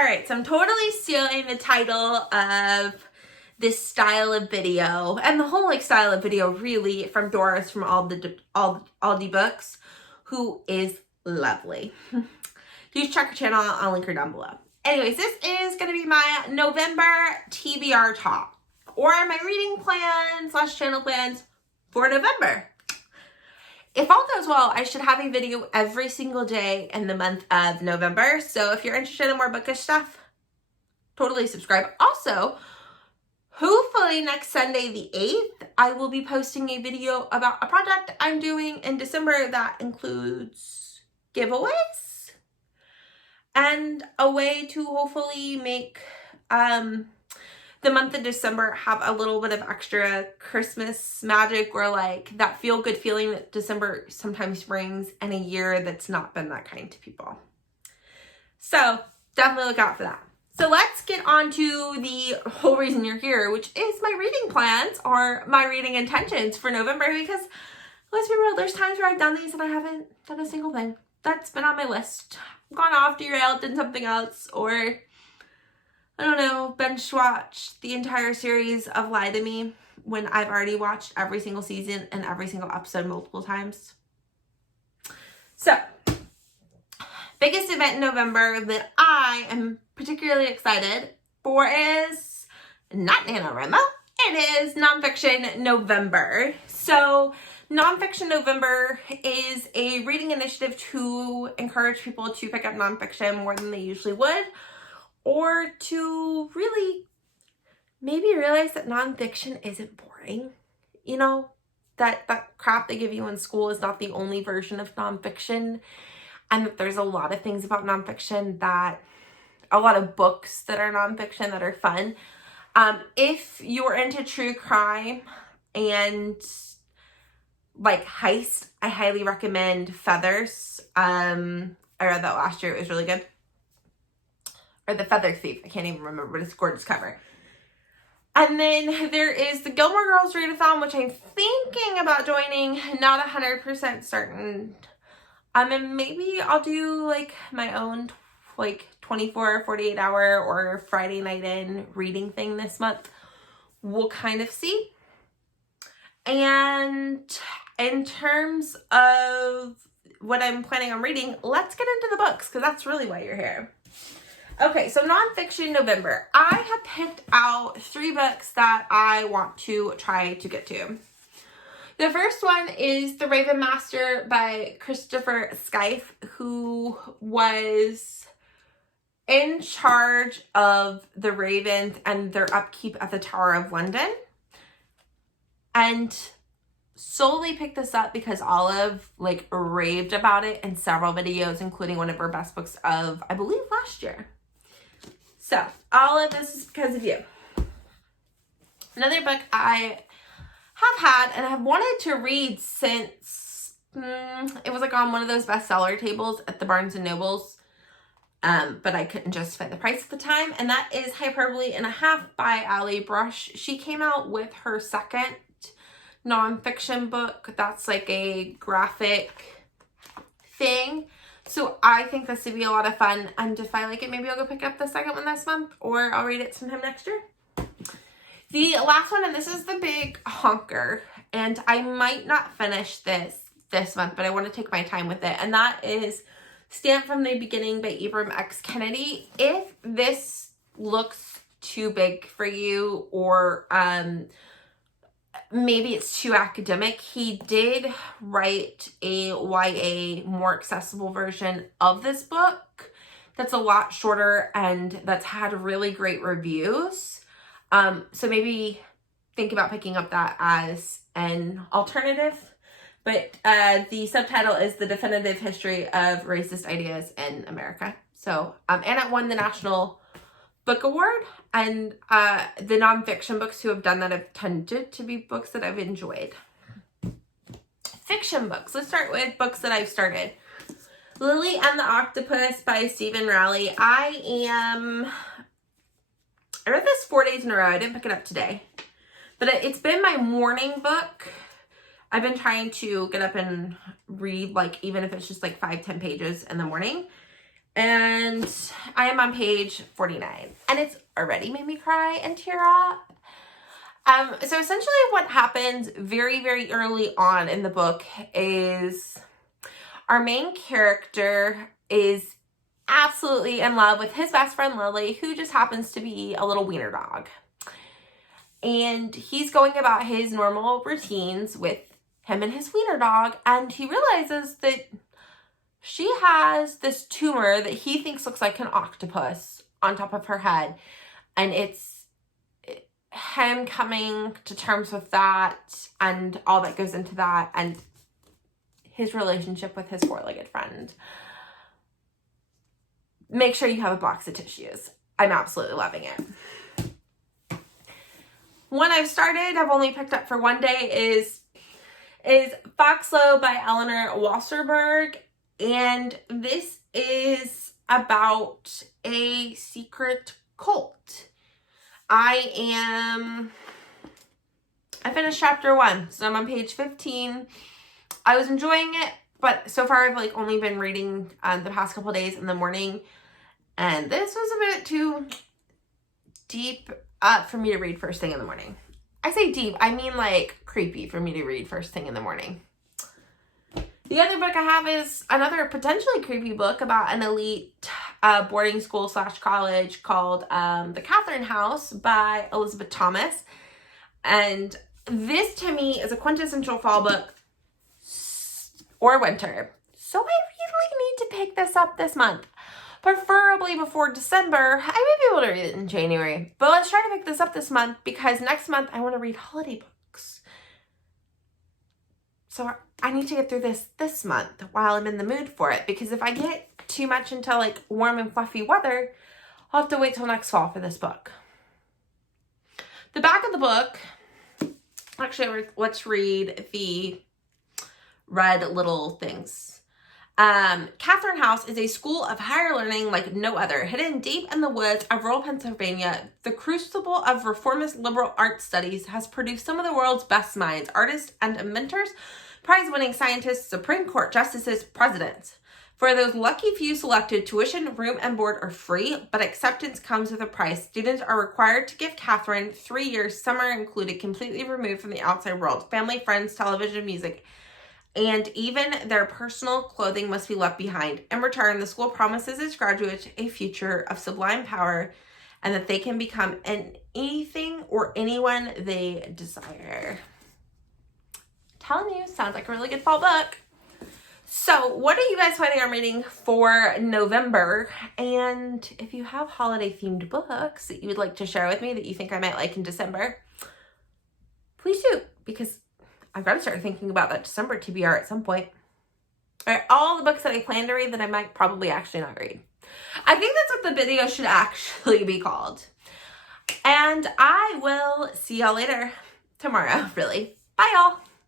All right, so I'm totally stealing the title of this style of video and the whole style of video really from Doris from Aldi Books, who is lovely. You should check her channel. I'll link her down below. Anyways, this is going to be my November TBR talk, or my reading plan / channel plans for November. If all goes well, I should have a video every single day in the month of November. So if you're interested in more bookish stuff, totally subscribe. Also, hopefully next Sunday the 8th, I will be posting a video about a project I'm doing in December that includes giveaways and a way to hopefully make the month of December have a little bit of extra Christmas magic, or that feel-good feeling that December sometimes brings in a year that's not been that kind to people. So definitely look out for that. So let's get on to the whole reason you're here, which is my reading plans or my reading intentions for November, because let's be real, there's times where I've done these and I haven't done a single thing that's been on my list. I've gone off, derailed, done something else, or I don't know, binge watched the entire series of Lie to Me when I've already watched every single season and every single episode multiple times. So, biggest event in November that I am particularly excited for is not NaNoWriMo. It is Nonfiction November. So, Nonfiction November is a reading initiative to encourage people to pick up nonfiction more than they usually would, or to really maybe realize that nonfiction isn't boring. You know, that crap they give you in school is not the only version of nonfiction, and that there's a lot of things about nonfiction, that a lot of books that are nonfiction that are fun. If you're into true crime and heist, I highly recommend Feathers. I read that last year. It was really good. Or The Feather Thief. I can't even remember, but it's a gorgeous cover. And then there is the Gilmore Girls Readathon, which I'm thinking about joining. Not 100% certain. And maybe I'll do my own 24 or 48 hour or Friday night in reading thing this month. We'll kind of see. And in terms of what I'm planning on reading, let's get into the books, because that's really why you're here. Okay, so Nonfiction November. I have picked out 3 books that I want to try to get to. The first one is The Raven Master by Christopher Skyfe, who was in charge of the Ravens and their upkeep at the Tower of London. And solely picked this up because Olive raved about it in several videos, including one of her best books of, I believe, last year. So, Olive, this is because of you. Another book I have had and have wanted to read since it was on one of those bestseller tables at the Barnes & Nobles, but I couldn't justify the price at the time, and that is Hyperbole and a Half by Allie Brush. She came out with her second nonfiction book that's a graphic thing. So I think this would be a lot of fun, and if I like it, maybe I'll go pick up the second one this month, or I'll read it sometime next year. The last one, and this is the big honker, and I might not finish this month, but I want to take my time with it, and that is Stamped from the Beginning by Ibram X. Kendi. If this looks too big for you, or maybe it's too academic, he did write a YA more accessible version of this book that's a lot shorter and that's had really great reviews. So maybe think about picking up that as an alternative. But the subtitle is The Definitive History of Racist Ideas in America. So, and it won the National Book Award, and the nonfiction books who have done that have tended to be books that I've enjoyed. Fiction books. Let's start with books that I've started. Lily and the Octopus by Stephen Rowley. I read this 4 days in a row. I didn't pick it up today, but it's been my morning book. I've been trying to get up and read, even if it's just 5-10 pages in the morning. And I am on page 49. And it's already made me cry and tear up. So essentially what happens very, very early on in the book is our main character is absolutely in love with his best friend Lily, who just happens to be a little wiener dog. And he's going about his normal routines with him and his wiener dog, and he realizes that she has this tumor that he thinks looks like an octopus on top of her head. And it's him coming to terms with that and all that goes into that, and his relationship with his four-legged friend. Make sure you have a box of tissues. I'm absolutely loving it. One I've started, I've only picked up for one day, is Foxlow by Eleanor Wasserberg. And this is about a secret cult. I finished chapter 1, so I'm on page 15. I was enjoying it, but so far I've only been reading the past couple days in the morning, and this was a bit too deep for me to read first thing in the morning. I say deep, I mean creepy for me to read first thing in the morning. The other book I have is another potentially creepy book about an elite boarding school / college called The Catherine House by Elizabeth Thomas. And this to me is a quintessential fall book or winter. So I really need to pick this up this month. Preferably before December. I may be able to read it in January. But let's try to pick this up this month because next month I want to read holiday books. So I need to get through this month while I'm in the mood for it, because if I get too much into warm and fluffy weather, I'll have to wait till next fall for this book. The back of the book, actually, let's read the red little things. Catherine House is a school of higher learning like no other. Hidden deep in the woods of rural Pennsylvania, the crucible of reformist liberal art studies has produced some of the world's best minds, artists and inventors, prize-winning scientists, Supreme Court justices, presidents. For those lucky few selected, tuition, room, and board are free, but acceptance comes with a price. Students are required to give Catherine 3 years, summer included, completely removed from the outside world. Family, friends, television, music, and even their personal clothing must be left behind. In return, the school promises its graduates a future of sublime power and that they can become anything or anyone they desire. Telling you, sounds like a really good fall book. So what are you guys planning on reading for November? And if you have holiday themed books that you would like to share with me that you think I might like in December, please do, because I've got to start thinking about that December TBR at some point. All right, all the books that I plan to read that I might probably actually not read. I think that's what the video should actually be called. And I will see y'all later tomorrow, really. Bye, y'all.